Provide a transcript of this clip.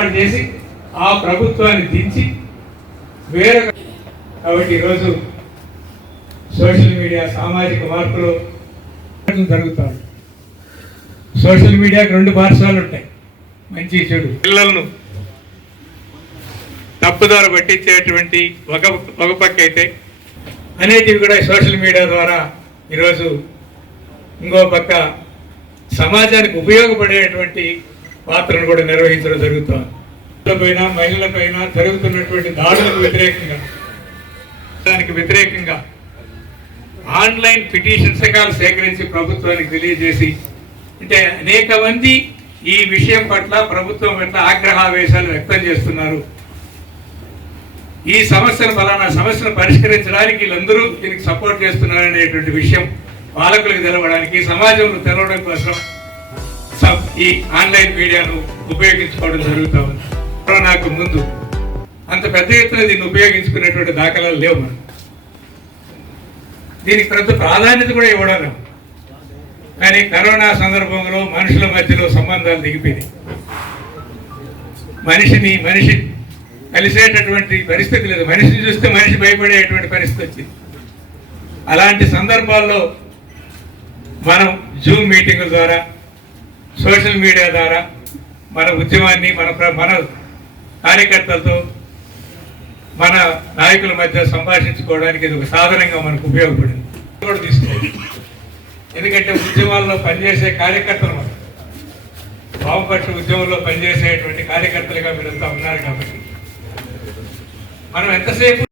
చేసి ఆ ప్రభుత్వాన్ని దించి వేరే కాబట్టి ఈరోజు సోషల్ మీడియా సామాజిక మార్పులు జరుగుతారు. సోషల్ మీడియాకి రెండు పార్శ్వాలు ఉంటాయి. మంచి చెడు. పిల్లలను తప్పుదారి పట్టించేటువంటి ఒక ఒక పక్క అయితే అనేటివి కూడా సోషల్ మీడియా ద్వారా ఈరోజు ఇంకో పక్క సమాజానికి ఉపయోగపడేటువంటి పాత్రను కూడా నిర్వహించడం జరుగుతుంది. పైన మహిళలపైన జరుగుతున్నటువంటి దాడులకు వ్యతిరేకంగా దానికి వ్యతిరేకంగా ఆన్లైన్ పిటిషన్ సకాలు సేకరించి ప్రభుత్వానికి తెలియజేసి అంటే అనేక మంది ఈ విషయం పట్ల ప్రభుత్వం పట్ల ఆగ్రహావేశాలు వ్యక్తం చేస్తున్నారు. ఈ సమస్యను ఫలానా సమస్యను పరిష్కరించడానికి వీళ్ళందరూ దీనికి సపోర్ట్ చేస్తున్నారు అనేటువంటి విషయం పాలకులకు తెలవడానికి సమాజంలో తెలవడం కోసం ఈ ఆన్లైన్ మీడియాను ఉపయోగించుకోవడం జరుగుతూ ఉంది. కరోనాకు ముందు అంత పెద్ద ఎత్తున దీన్ని ఉపయోగించుకునేటువంటి దాఖలాలు లేవు మనం దీనికి పెద్ద ప్రాధాన్యత కూడా ఇవ్వడం కానీ కరోనా సందర్భంలో మనుషుల మధ్యలో సంబంధాలు దిగిపోయినాయి. మనిషిని మనిషి కలిసేటటువంటి పరిస్థితి లేదు. మనిషిని చూస్తే మనిషి భయపడేటువంటి పరిస్థితి వచ్చింది. అలాంటి సందర్భాల్లో మనం జూమ్ మీటింగుల ద్వారా సోషల్ మీడియా ద్వారా మన ఉద్యమాన్ని మన మన కార్యకర్తలతో మన నాయకుల మధ్య సంభాషించుకోవడానికి ఇది ఒక సాధనంగా మనకు ఉపయోగపడింది. కూడా తీసుకోవాలి. ఎందుకంటే ఉద్యమాల్లో పనిచేసే కార్యకర్తలు మనం వామపక్ష ఉద్యమంలో పనిచేసేటువంటి కార్యకర్తలుగా మీరంతా ఉన్నారు కాబట్టి. మనం ఎంతసేపు